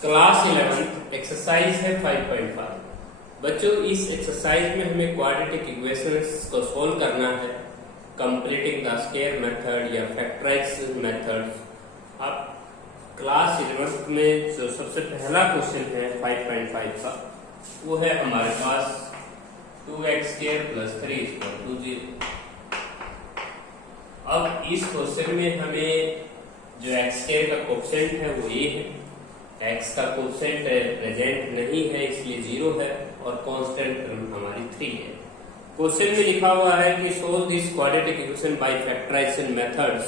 Class 11 exercise है 5.5। बच्चों, इस एक्सरसाइज में हमें क्वाड्रेटिक इक्वेशंस को सोल्व करना है कंप्लीटिंग द स्क्वायर मेथड या फैक्टराइज मेथड्स। अब क्लास 11 में जो सबसे पहला क्वेश्चन है 5.5 का, वो है हमारे पास 2x² + 3 = 0। अब इस क्वेश्चन में हमें जो x² का कोएफिशिएंट है वो a है, x का कोएफिशिएंट प्रेजेंट नहीं है इसलिए 0 है और कांस्टेंट टर्म हमारी 3 है। क्वेश्चन में लिखा हुआ है कि solve this quadratic equation by factorisation methods.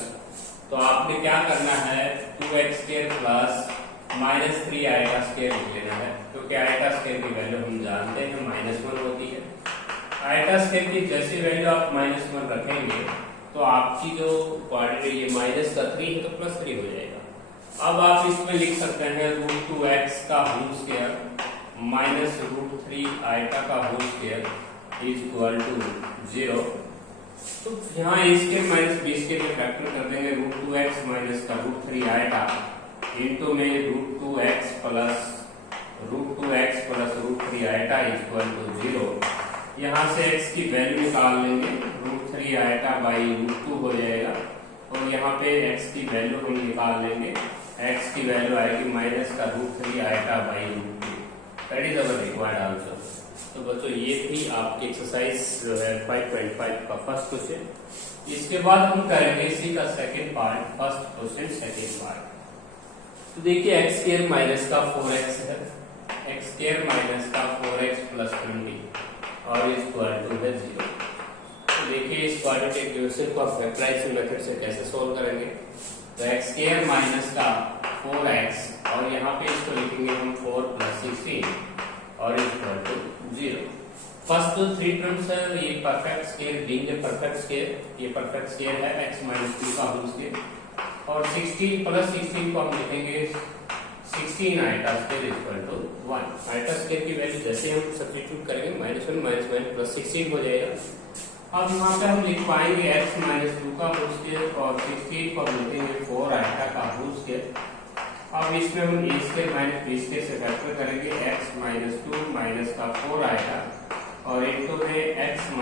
तो आपने क्या करना है, 2x² + -3 i² लिख लेना है, क्योंकि i² की वैल्यू हम जानते हैं -1 होती है। i² की जैसी वैल्यू आप -1 रखेंगे तो आपकी जो क्वाड्रेटिक ये -3 है तो +3 हो जाएगा। अब आप इसमें लिख सकते हैं √2x का होल स्क्वायर -√3 i का होल स्क्वायर = 0। तो यहाँ a² - b² में फैक्टर कर देंगे, √2x - √3 i इंटू में √2x + √3 i = 0। यहाँ से x की वैल्यू निकाल लेंगे, √3 i /√2 हो जाएगा और यहाँ पे x की वैल्यू हम निकाल लेंगे, x की वैल्यू आएगी -√3 i /√2। That is our required answer. तो बच्चों, ये थी आपकी एक्सरसाइज जो है 5.5 का फर्स्ट क्वेश्चन। इसके बाद हम करेंगे इसी का second part, first question second part. तो देखिए x² - 4x है, x² - 4x + 20 और इक्वल टू है 0। तो देखिए इस क्वाड्रेटिक इक्वेशन को फैक्टराइजेशन मेथड से कैसे सोल्व करेंगे। तो x² - 4x और यहाँ पे इसको लिखेंगे हम 4 + 16 और इक्वल टू 0। फर्स्ट जो 3 टर्म्स है ये perfect square, being a perfect square, ये परफेक्ट स्क्वायर है x - 2 का होल स्क्वायर और 16 + 16 को हम लिखेंगे 16 i² = 1। i² की वैल्यू जैसे हम सब्स्टिट्यूट करेंगे -1 - 1 + 16 हो जाएगा। अब यहाँ पे हम लिख पाएंगे x - 2 का होल स्क्वायर और 16 को हम लिखेंगे 4 i का होल स्क्वायर। अब इसमें हम a² - b² से फैक्टर करेंगे, x - 2 - 4 i और इनटू में x -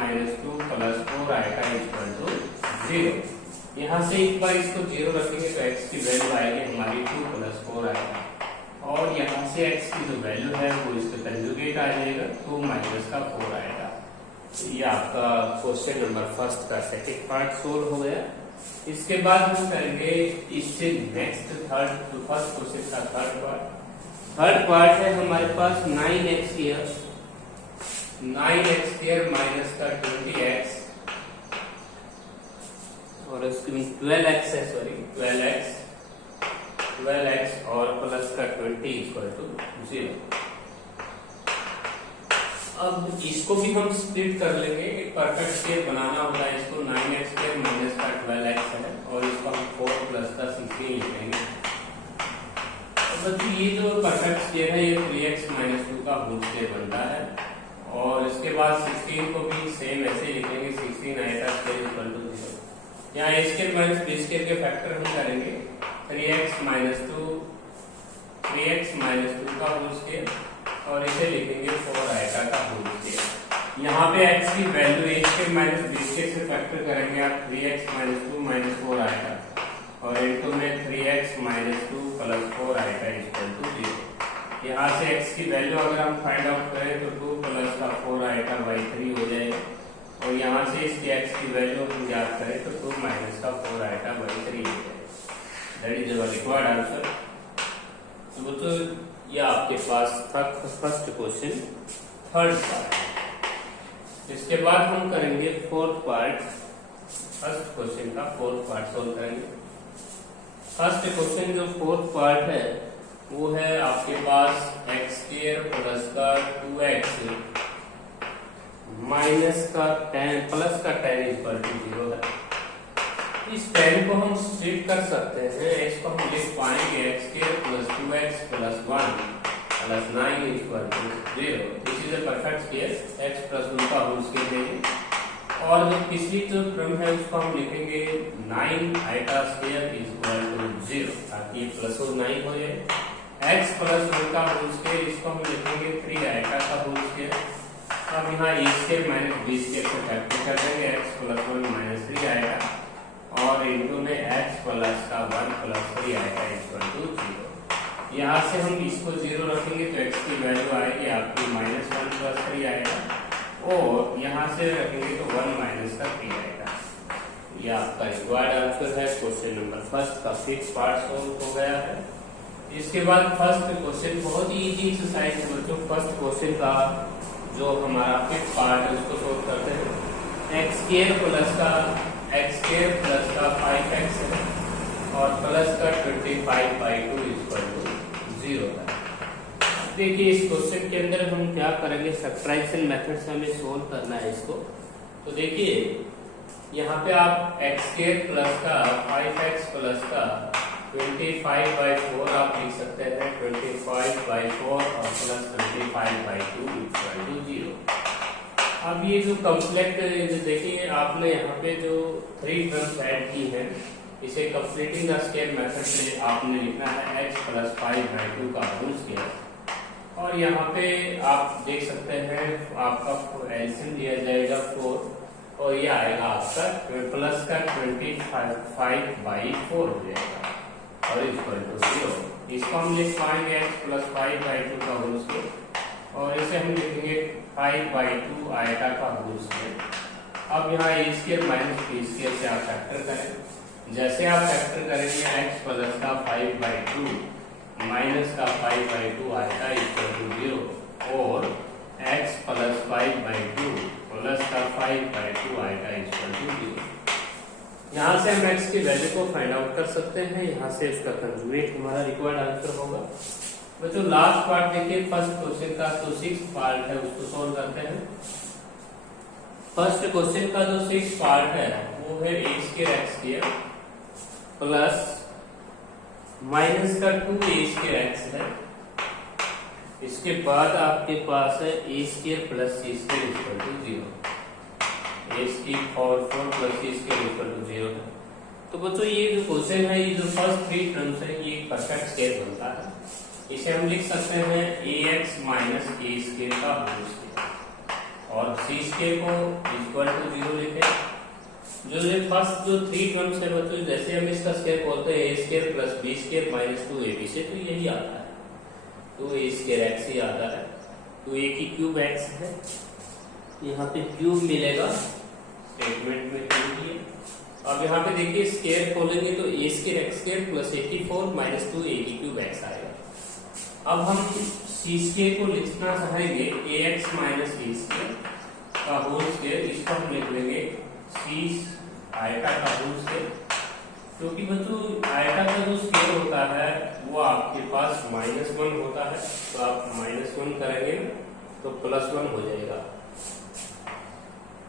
2 + 4 i = 0। यहाँ से एक बार इसको 0 रखेंगे तो x की वैल्यू आएगी हमारी 2 + 4 i और यहाँ से x की जो वैल्यू है वो इसका कंजुगेट आ जाएगा, 2 - 4 आएगा। ये आपका क्वेश्चन नंबर फर्स्ट का सेकंड पार्ट सोल्व हो गया। इसके बाद हम करेंगे इससे नेक्स्ट फर्स्ट क्वेश्चन का थर्ड पार्ट। थर्ड पार्ट है हमारे पास 9x² - 20x और इसमें 12x है, सॉरी 12x और प्लस का 20 = 0। अब इसको भी हम स्प्लिट कर लेंगे, एक परफेक्ट स्क्वायर बनाना होगा इसको। 9x² - 12x है और इसको हम 4 + 16 लिखेंगे। बच्चों, ये जो परफेक्ट स्क्वायर है ये 3x - 2 का होल स्क्वायर बनता है और इसके बाद 16 को भी सेम ऐसे लिखेंगे, 16 i² = 0। यहाँ a² - b² के फैक्टर हम करेंगे, 3x - 2 का होल स्क्वायर और इसे लिखेंगे 4 i का होल स्क्वायर। यहाँ पे x की वैल्यू a² - b² से फैक्टर करेंगे आप, 3x - 2 - 4 i और इनटू में 3x - 2 + 4 i = 0। यहाँ से x की वैल्यू अगर हम फाइंड आउट करें तो 2 + 4 i /3 हो जाएगा और यहाँ से इसकी x की वैल्यू हम ज्ञात करें तो 2 - 4 i /3 हो जाएगा। That is our required answer. तो बच्चों, ये आपके पास था फर्स्ट क्वेश्चन थर्ड पार्ट। इसके बाद हम करेंगे फोर्थ पार्ट, फर्स्ट क्वेश्चन का फोर्थ पार्ट सोल्व करेंगे। फर्स्ट क्वेश्चन जो फोर्थ पार्ट है वो है आपके पास x² + 2x - tan = 0 है। इस tan को हम स्प्लिट कर सकते हैं, इसको हम लिख पाएंगे x² + 2x + 1 + 9 = 0। This is a perfect square, x + 1 का होल स्क्वायर देंगे और जो पिछली जो टर्म है उसको हम लिखेंगे 9 i² = 0 ताकि ये +9 हो जाए x प्लस 1 का होल स्क्वायर, इसको हम लिखेंगे 3 आइटा का होल स्क्वायर। अब यहाँ a square minus b square को फैक्टर कर देंगे, x प्लस 1 माइनस 3 आइटा और इनटू में x प्लस का 1 प्लस 3 आइटा इक्वल टू 0। यहाँ से हम इसको 0 रखेंगे तो x की वैल्यू आएगी आपकी माइनस 1 प्लस 3 आएगा और यहाँ से रखेंगे तो 1 माइनस का 3 आएगा। यह आपका रिक्वायर्ड आंसर है। क्वेश्चन नंबर फर्स्ट का 6 पार्ट सोल्व हो गया है। इसके बाद फर्स्ट क्वेश्चन बहुत ही इजी एक्सरसाइज है बच्चों। फर्स्ट क्वेश्चन का जो हमारा 5th पार्ट है उसको सोल्व करते हैं। x स्क्वायर प्लस का 5x है और प्लस का 25/2 इक्वल टू 0 है। देखिए इस क्वेश्चन के अंदर हम क्या करेंगे, सब्ट्रैक्शन मेथड से हमें सोल्व करना है इसको। तो देखिए यहाँ पे आप x स्क्वायर प्लस का 5x प्लस का 25/4 आप लिख सकते हैं, 25/4 और प्लस 25/2 इक्वल टू 0। अब ये जो कॉम्प्लेक्स देखिए आपने यहाँ पे जो 3 टर्म्स ऐड की हैं, इसे कंप्लीटिंग द स्क्वायर मेथड से आपने लिखना है x प्लस 5/2 का होल स्क्वायर। और यहाँ पे आप देख सकते हैं आपका एलसीएम दिया जाएगा 4 और ये आएगा आपका प्लस का 25/4 हो जाएगा और इक्वल टू 0। इसको हम लिख पाएंगे x प्लस 5/2 का होल स्क्वायर और इसे हम लिखेंगे 5/2 आइटा का होल स्क्वायर। अब यहाँ a square minus b square से आप फैक्टर करें। जैसे आप फैक्टर करेंगे x प्लस का 5/2 माइनस का 5/2 आइटा इक्वल टू 0 और x प्लस 5/2 प्लस का 5/2 आएगा इक्वल टू 0। यहाँ से हम x की वैल्यू को फाइंड आउट कर सकते हैं। यहाँ से इसका कंजुगेट हमारा रिक्वायर्ड आंसर होगा। बच्चों लास्ट पार्ट देखिए फर्स्ट क्वेश्चन का जो 6th पार्ट है उसको सोल्व करते हैं। फर्स्ट क्वेश्चन का जो 6th पार्ट है वो है a square x square plus minus का 2a स्क्वायर x है। इसके बाद आपके पास है a square plus c square equal to 0। a square और 4 plus c square equal to 0 है। तो बच्चों ये जो क्वेश्चन है, ये जो फर्स्ट 3 टर्म्स है ये परफेक्ट स्क्वायर बनता है। इसे हम लिख सकते हैं ax माइनस a स्क्वायर का होल स्क्वायर और c स्क्वायर को इक्वल टू 0 लिखें। जो ये फर्स्ट जो 3 टर्म्स है बच्चों, जैसे हम इसका स्क्वायर बोलते हैं a square plus b square minus 2ab से, तो यही आता है 2a स्क्वायर x ही आता है। तो a की क्यूब x है, यहाँ पे क्यूब मिलेगा स्टेटमेंट में क्यूब है। अब यहाँ पे देखिए स्क्वायर खोलेंगे तो a square x square plus 84 minus 2a की क्यूब x आएगा। अब हम c स्क्वायर को लिखना चाहेंगे ax माइनस a स्क्वायर का होल स्क्वायर, इसको हम लिख लेंगे c आयता का होल स्क्वायर। क्योंकि बच्चों आयता का जो स्क्वायर होता है वो आपके पास -1 होता है, तो आप -1 करेंगे तो +1 हो जाएगा।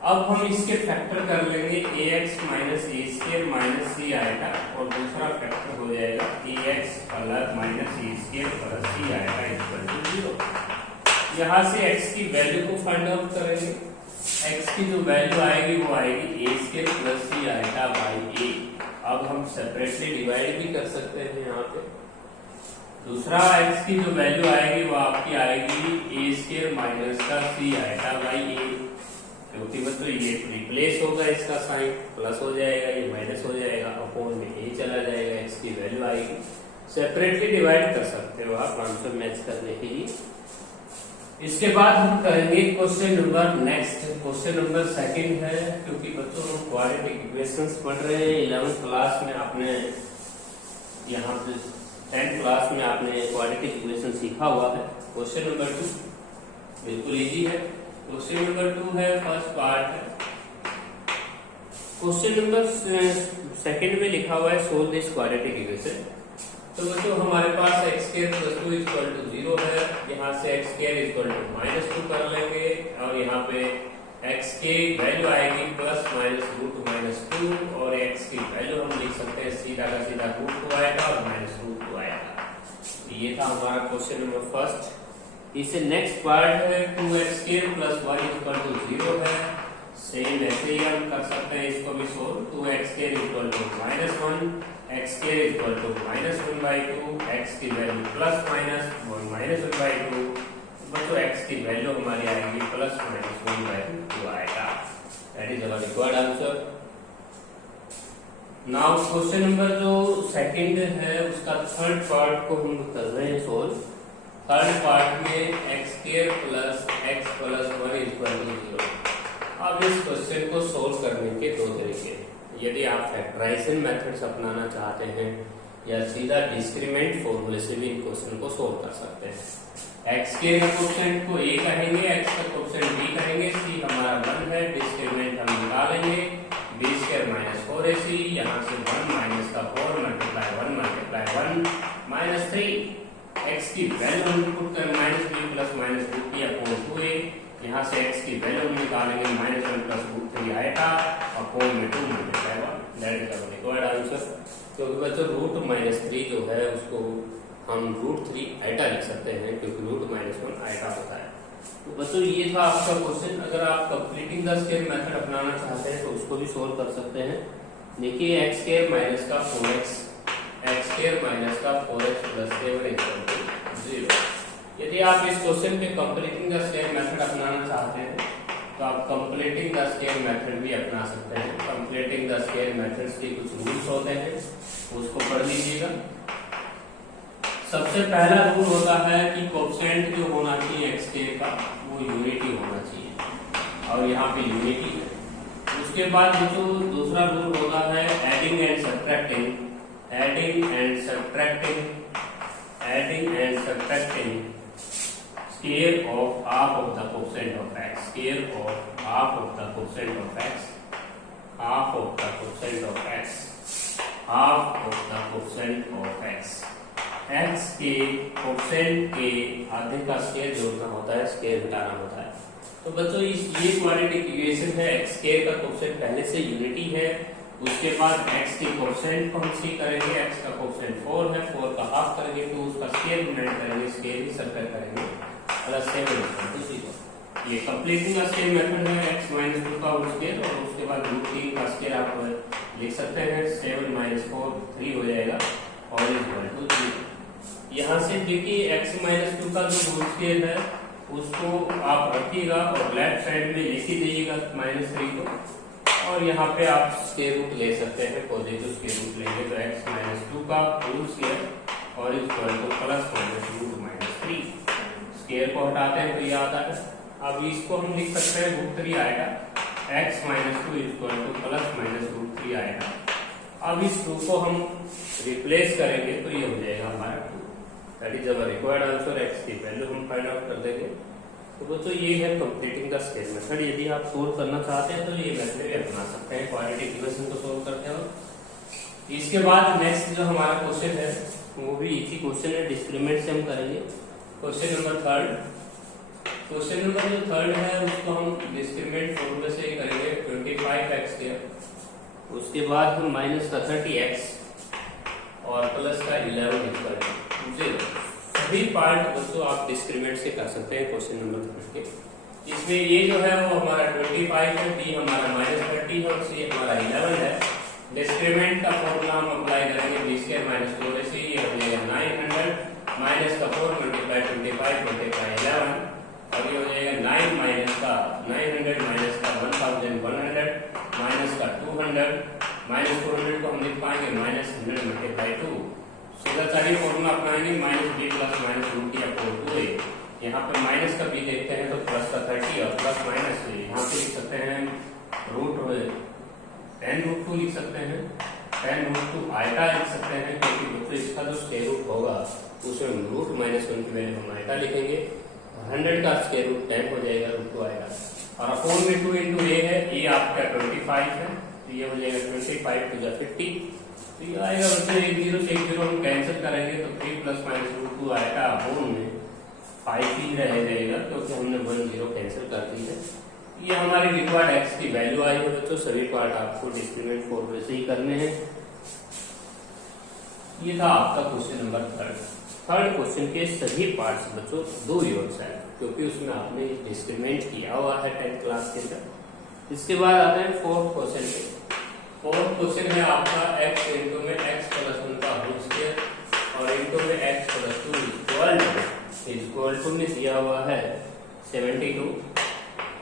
अब हम इसके फैक्टर कर लेंगे ax minus a square minus c आएगा और दूसरा फैक्टर हो जाएगा ax plus minus a square plus c आएगा इक्वल टू 0। यहाँ से x की वैल्यू को फाइंड आउट करेंगे। x की जो वैल्यू आएगी वो आएगी a स्क्वायर प्लस c आएगा बाई a। अब हम सेपरेटली डिवाइड भी कर सकते हैं। यहाँ पे दूसरा x की जो वैल्यू आएगी वो आपकी आएगी a स्क्वायर माइनस का c आएगा बाई a, क्योंकि मतलब ये रिप्लेस होगा, इसका साइन प्लस हो जाएगा, ये माइनस हो जाएगा, अपॉन में a चला जाएगा, x की वैल्यू आएगी। सेपरेटली डिवाइड कर सकते हो आप आंसर मैच करने के लिए। इसके बाद हम करेंगे question number next. Question number 2 है, क्योंकि बच्चों हम क्वाड्रेटिक इक्वेशंस पढ़ रहे हैं। 11th क्लास में आपने यहाँ पे 10th क्लास में आपने क्वाड्रेटिक इक्वेशन सीखा हुआ है। क्वेश्चन नंबर 2 बिल्कुल इजी है। क्वेश्चन नंबर 2 है, फर्स्ट पार्ट है। क्वेश्चन नंबर 2 में लिखा हुआ है सोल्व दिस क्वाड्रेटिक इक्वेशन। तो बच्चों हमारे पास x square plus 2 equal to 0 है। यहाँ से x स्क्वायर इक्वल टू -2 कर लेंगे और यहाँ पे x की वैल्यू आएगी प्लस माइनस रूट -2 और x की वैल्यू हम लिख सकते हैं सीधा का सीधा √2 आएगा और -√2 आएगा। ये था हमारा क्वेश्चन नंबर फर्स्ट। इससे नेक्स्ट पार्ट है 2x square plus 1 equal to 0 है। सेम ऐसे ही हम कर सकते हैं इसको भी solve. 2x square equal to -1, x square equal to -1/2, x की वैल्यू ±1/2। बच्चों x की वैल्यू हमारी आएगी ±1/2 आएगा। That is our required answer. Now question number जो सेकंड है उसका थर्ड पार्ट को हम कर रहे हैं सोल्व। थर्ड पार्ट में x square plus x plus 1 equal to 0। अब इस क्वेश्चन को सोल्व करने के दो तरीके हैं। यदि आप फैक्टराइजेशन मेथड्स अपनाना चाहते हैं या सीधा डिस्क्रीमेंट फॉर्मूले से भी इन क्वेश्चन को सोल्व कर सकते हैं। x के कोएफिशिएंट को a कहेंगे, x का कोएफिशिएंट b कहेंगे, c हमारा 1 है, डिस्क्रीमेंट हम निकालेंगे b स्क्वायर माइनस 4ac, यहाँ से 1 माइनस का 4 मल्टीप्लाई 1 माइनस 3, x की वैल्यू हम पुट करें minus b plus minus root की अपॉन 2a, यहाँ से x की वैल्यू हम निकालेंगे -1 प्लस रूट 3 आएगा अपॉन में 2 multiply 1। That is our required answer. क्योंकि बच्चों रूट -3 जो है उसको हम रूट 3 आइटा लिख सकते हैं क्योंकि रूट -1 आइटा होता है। तो बच्चों ये था आपका क्वेश्चन। अगर आप कंप्लीटिंग द स्क्वायर मेथड अपनाना चाहते हैं तो उसको भी सोल्व कर सकते हैं। देखिए x स्क्वायर माइनस का 4x, x स्क्वायर माइनस का 4x प्लस 7 इक्वल टू 0। यदि आप इस क्वेश्चन पे कंप्लीटिंग द स्क्वायर मेथड अपनाना चाहते हैं तो आप कंप्लीटिंग द स्क्वायर मेथड भी अपना सकते हैं। कंप्लीटिंग द स्क्वायर मेथड्स के कुछ रूल्स होते हैं, उसको पढ़ लीजिएगा। सबसे पहला रूल होता है कि कोएफिशिएंट जो होना चाहिए x स्क्वायर का वो यूनिटी होना चाहिए और यहाँ पे यूनिटी है। उसके बाद जो दूसरा रूल होता है adding and subtracting square of half of the quotient of x, square of half of the quotient of x, half of the quotient of x, half of the quotient of x, x के coefficient के आधे का square जोड़ना होता है, square घटाना होता है। तो बच्चों ये क्वाड्रेटिक इक्वेशन है, x स्क्वायर का कोएफिशिएंट पहले से यूनिटी है। उसके बाद x के कोएफिशिएंट को हम सी करेंगे, x का कोएफिशिएंट 4 है, 4 का हाफ करेंगे तो उसका स्क्वायर गुणन करेंगे, स्क्वायर ही सर्कल करेंगे प्लस 7 इक्वल टू 0। ये कंप्लीटिंग द स्क्वायर मेथड है, x माइनस 2 का होल स्क्वायर और उसके बाद रूट 3 का स्क्वायर आप लिख सकते हैं। 7 माइनस 4 3 हो जाएगा और इक्वल टू 0। यहाँ से देखिए x माइनस 2 का जो होल स्क्वायर है उसको आप रखिएगा और लेफ्ट साइड में लिख ही दीजिएगा -3 को, और यहाँ पे आप स्क्वायर रूट ले सकते हैं। पॉजिटिव स्क्वायर रूट लेंगे तो x माइनस 2 का होल स्क्वायर और equal to plus minus root -3। Square को हटाते हैं तो ये आता है। अब इसको हम लिख सकते हैं रूट 3 आएगा, x minus 2 equal to plus minus root 3 आएगा। अब इस 2 को हम रिप्लेस करेंगे तो ये हो जाएगा हमारा 2। That is our required answer. x की वैल्यू हम फाइंड आउट कर देंगे। तो बच्चों ये है कंप्लीटिंग द स्क्वायर मेथड। यदि आप सोल्व करना चाहते हैं तो ये मेथड भी अपना सकते हैं क्वाड्रेटिक इक्वेशन को सोल्व करते हो। इसके बाद नेक्स्ट जो हमारा क्वेश्चन है वो भी इसी क्वेश्चन है, डिस्क्रीमेंट से हम करेंगे। क्वेश्चन नंबर जो थर्ड है उसको हम डिस्क्रीमेंट फॉर्मूले से करेंगे 25x स्क्वायर, उसके बाद हम माइनस का 30x और प्लस का 11 इक्वल टू 0। सभी पार्ट बच्चों आप डिस्क्रीमेंट से कर सकते हैं क्वेश्चन नंबर 3 के। इसमें ये जो है वो हमारा 25 है, b हमारा -30 है और c हमारा 11 है। डिस्क्रीमेंट का फॉर्मूला हम अप्लाई करेंगे, b स्क्वायर माइनस 4ac, ये हो जाएगा 900 माइनस का 4 मल्टीप्लाई 25 मल्टीप्लाई 11 और ये हो जाएगा 900 माइनस का 1100 माइनस का 200 माइनस 400 को हम लिख पाएंगे -100 मल्टीप्लाई 2। सीधा सारी फॉर्मूला अपनाएंगे -b प्लस माइनस रूट की अपॉन 2a। यहाँ पे माइनस का b देखते हैं तो प्लस का 30 और प्लस माइनस यहाँ पे लिख सकते हैं √10√2 लिख सकते हैं, 10√2 आयटा लिख सकते हैं क्योंकि दोस्तों इसका जो स्क्वायर रूट होगा उसमें √-1 की वैल्यू हम आयटा लिखेंगे। 100 का स्क्वायर रूट 10 हो जाएगा, √2 आएगा और अपॉन में 2 into a है, a आपका 25 है तो ये हो जाएगा 25 to 50। तो ये आएगा बच्चों 1 0 से 1 0 हम कैंसिल करेंगे तो 3 प्लस माइनस √2 आएगा, अपॉन में 5 ही रह जाएगा क्योंकि हमने 1 0 कैंसिल कर दी है। ये हमारी रिक्वायर्ड x की वैल्यू आई है बच्चों। सभी पार्ट आपको डिस्क्रीमेंट फॉर्मूले से ही करने हैं। ये था आपका क्वेश्चन नंबर थर्ड क्वेश्चन के सभी पार्ट्स बच्चों 2 यूनिट्स है क्योंकि उसमें आपने डिस्क्रीमेंट किया हुआ है 10th क्लास के अंदर। इसके बाद आता है फोर्थ क्वेश्चन पे। फोर्थ क्वेश्चन है आपका x इंटू में x प्लस 1 का होल स्क्वायर और इंटू में x प्लस 2 इक्वल टू में दिया हुआ है 72।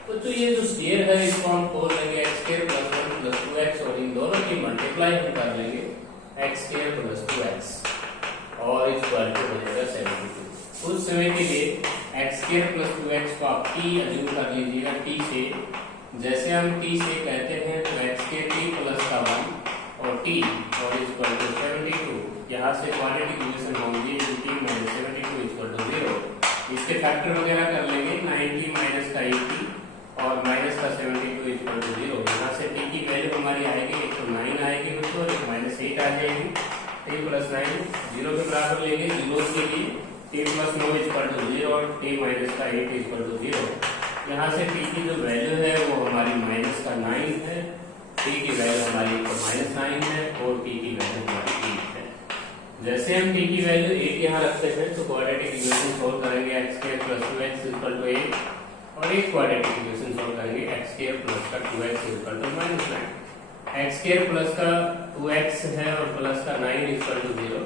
तो ये जो स्क्वायर है इसको हम खोल लेंगे x square plus 1 plus 2x और इन दोनों की मल्टीप्लाई हम कर लेंगे x स्क्वायर प्लस 2x और इक्वल टू हो जाएगा 72। उस समय के लिए x स्क्वायर प्लस 2x को आप t अज्यूम कर लीजिएगा t से। जैसे हम t से कहते हैं तो x के t प्लस का 1 और t और इक्वल टू 72। यहाँ से क्वाड्रेटिक इक्वेशन होंगी t माइनस 72 इक्वल टू 0। इसके फैक्टर वगैरह कर लेंगे 90 माइनस का 80 और माइनस का 72 इक्वल टू 0। यहाँ से t की वैल्यू हमारी आएगी 109 आएगी दोस्तों और माइनस 8 आ जाएगी। t प्लस 9 0 के बराबर लेंगे, 0 के लिए t प्लस 9 इक्वल टू 0 और t माइनस का 8 इक्वल टू 0। यहाँ से t की जो वैल्यू है वो हमारी माइनस का 9 है, t की वैल्यू हमारी माइनस 9 है और t की वैल्यू हमारी 8 है। जैसे हम t की वैल्यू 8 यहाँ रखते हैं तो क्वाड्रेटिक इक्वेशन सोल्व करेंगे x square plus 2x equal to 8 और एक क्वाड्रेटिक इक्वेशन सोल्व करेंगे x स्क्वायर प्लस का 2x equal to minus 9। x square plus का 2x है और प्लस का 9 इक्वल टू 0।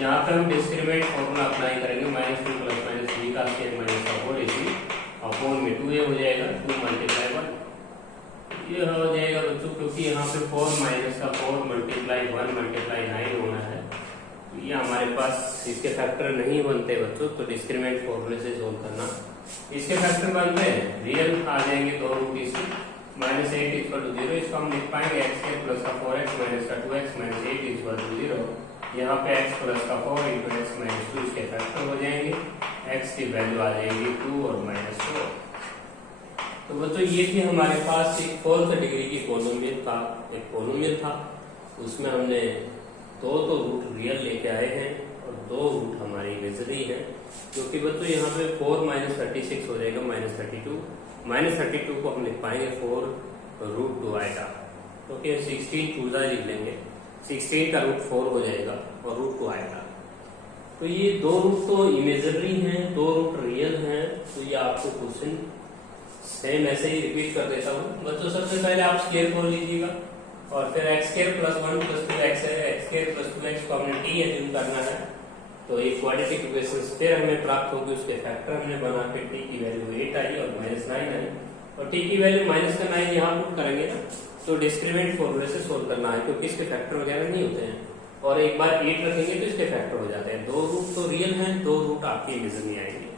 यहाँ पे हम डिस्क्रिमिनेंट फॉर्मूला अप्लाई करेंगे -2 प्लस माइनस b का स्क्वायर माइनस का होल इसी अपॉन में 2a हो जाएगा 2 मल्टीप्लाई 1 ये हो जाएगा बच्चों, क्योंकि यहाँ पे 4 माइनस का 4 मल्टीप्लाई 1 मल्टीप्लाई 9 होना है। तो ये हमारे पास इसके फैक्टर नहीं बनते बच्चों, तो डिस्क्रिमिनेंट फॉर्मूले से सोल्व करना। इसके फैक्टर बनते हैं रियल आ जाएंगे 2 रूट इसी -8 इक्वल टू 0। इसको हम लिख पाएंगे x स्क्वायर प्लस का 4x माइनस का 2x माइनस 8 इक्वल टू 0। यहाँ पे x प्लस का 4 इंटू एक्स माइनस 2 इसके फैक्टर हो जाएंगे, x की वैल्यू आ जाएगी 2 और -4। तो बच्चों ये थी हमारे पास एक फोर्थ डिग्री की पॉलिनोमियल का एक पॉलिनोमियल था। उसमें हमने दो रूट रियल लेके आए हैं और 2 रूट हमारी इमेजिनरी है, क्योंकि बच्चों यहाँ पे 4 माइनस 36 हो जाएगा -32 को हम लिख पाएंगे 4 रूट 2 आएगा, क्योंकि 16 चूजा लिख लेंगे, 16 का रूट 4 हो जाएगा और रूट 2 आएगा। तो ये 2 रूट तो इमेजिनरी हैं, 2 रूट रियल हैं। तो ये आपको क्वेश्चन सेम ऐसे ही रिपीट कर देता हूँ बच्चों। सबसे पहले आप स्क्वायर खोल लीजिएगा और फिर x square plus 1 plus 2x है, x स्क्वायर प्लस 2x को हमने t अज्यूम करना है। तो ये क्वाड्रेटिक इक्वेशन फिर हमें प्राप्त होगी, उसके फैक्टर हमने बना के t की वैल्यू 8 आई और -9 आई और t की वैल्यू माइनस का 9 यहाँ पुट करेंगे ना, तो डिस्क्रिमिनेंट फॉर्मूले से सोल्व करना है, क्योंकि इसके फैक्टर वगैरह नहीं होते हैं। और एक बार 8 रखेंगे तो इसके फैक्टर हो जाते हैं। 2 रूट तो रियल हैं, 2 रूट आपके इमेजिनरी आएंगे।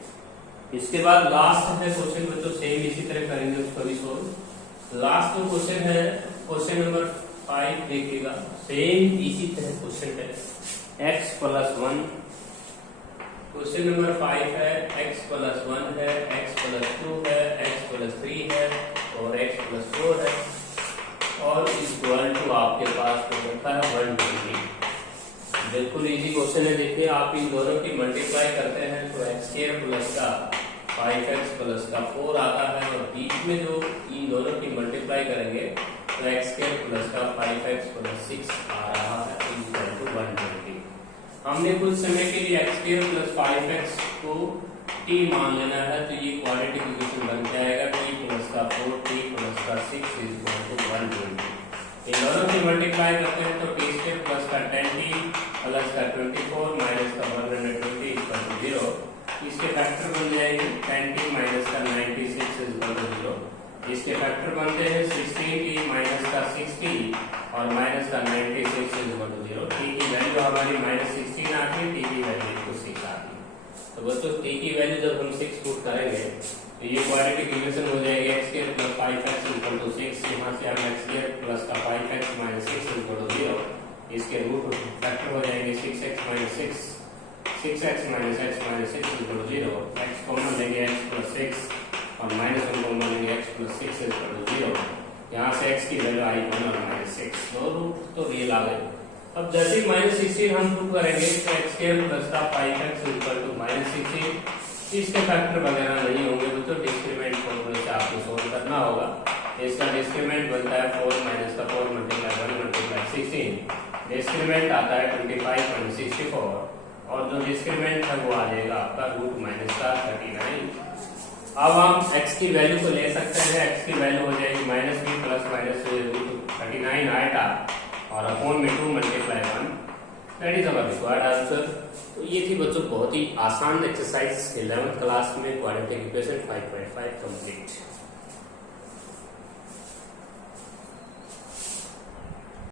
इसके बाद लास्ट है क्वेश्चन बच्चों, सेम इसी तरह करेंगे उसको भी सोल्व। लास्ट जो क्वेश्चन है क्वेश्चन नंबर 5 देखिएगा, सेम इसी तरह क्वेश्चन है x प्लस 1। क्वेश्चन नंबर 5 है x प्लस 1 है, x प्लस 2 है, x प्लस 3 है और x प्लस 4 है और इक्वल टू आपके पास हो सकता है 120। बिल्कुल इजी क्वेश्चन है। देखिए आप इन दोनों की मल्टीप्लाई करते हैं तो x स्क्वायर प्लस का 5x प्लस का 4 आता है और बीच में जो इन दोनों की मल्टीप्लाई करेंगे तो x स्क्वायर प्लस का 5x प्लस 6 आ रहा है इक्वल टू 120। हमने कुछ समय के लिए x स्क्वायर प्लस 5x को t मान लेना है, तो ये क्वाड्रेटिक इक्वेशन बन जाएगा t प्लस का 4 t प्लस का 6 इक्वल टू 120। इन दोनों की मल्टीप्लाई करते हैं तो t स्क्वायर प्लस का 10t प्लस का 24 माइनस का 120 इक्वल टू 0। इसके फैक्टर बन जाएंगे 10t माइनस का 96 इक्वल टू 0। इसके फैक्टर बनते हैं 16t माइनस का 60 और माइनस का 96 इक्वल टू 0। t की वैल्यू हमारी -16 आती है, t की वैल्यू 6 आती है। तो बच्चों t की वैल्यू जब हम 6 पुट करेंगे तो ये क्वाड्रेटिक इक्वेशन हो जाएगी x square plus 5x equal to 6। यहाँ से हम x स्क्वायर प्लस का 5x माइनस 6 इक्वल टू 0। इसके रूट फैक्टर हो जाएंगे 6x minus 6, 6x minus x minus 6 equal to 0। x common लेंगे x प्लस 6 और -1 कॉमन लेंगे x प्लस 6 इक्वल टू 0। यहाँ से x की वैल्यू आई 1 और -6, दो रूट तो रियल आ गए। अब जैसे -16 हम पुट करेंगे तो x स्क्वायर प्लस का 5x इक्वल टू -16। इसके फैक्टर वगैरह नहीं होंगे तो डिस्क्रिमिनेंट फॉर्मूले से आपको सोल्व करना होगा। इसका डिस्क्रिमिनेंट बनता है 4 माइनस का 4 मल्टीप्लाई 1 मल्टीप्लाई 16। डिस्क्रिमिनेंट आता है 25.64 और जो डिस्क्रिमिनेंट है वो आ जाएगा आपका रूट माइनस का 39। अब हम x की वैल्यू को ले सकते हैं। x की वैल्यू हो जाएगी -b प्लस -39 आएगा और अपॉन में 2 multiply 1, that is our required answer. तो ये थी बच्चों बहुत ही आसान एक्सरसाइज 11th क्लास में क्वाड्रेटिक इक्वेशन 5.5 कंप्लीट।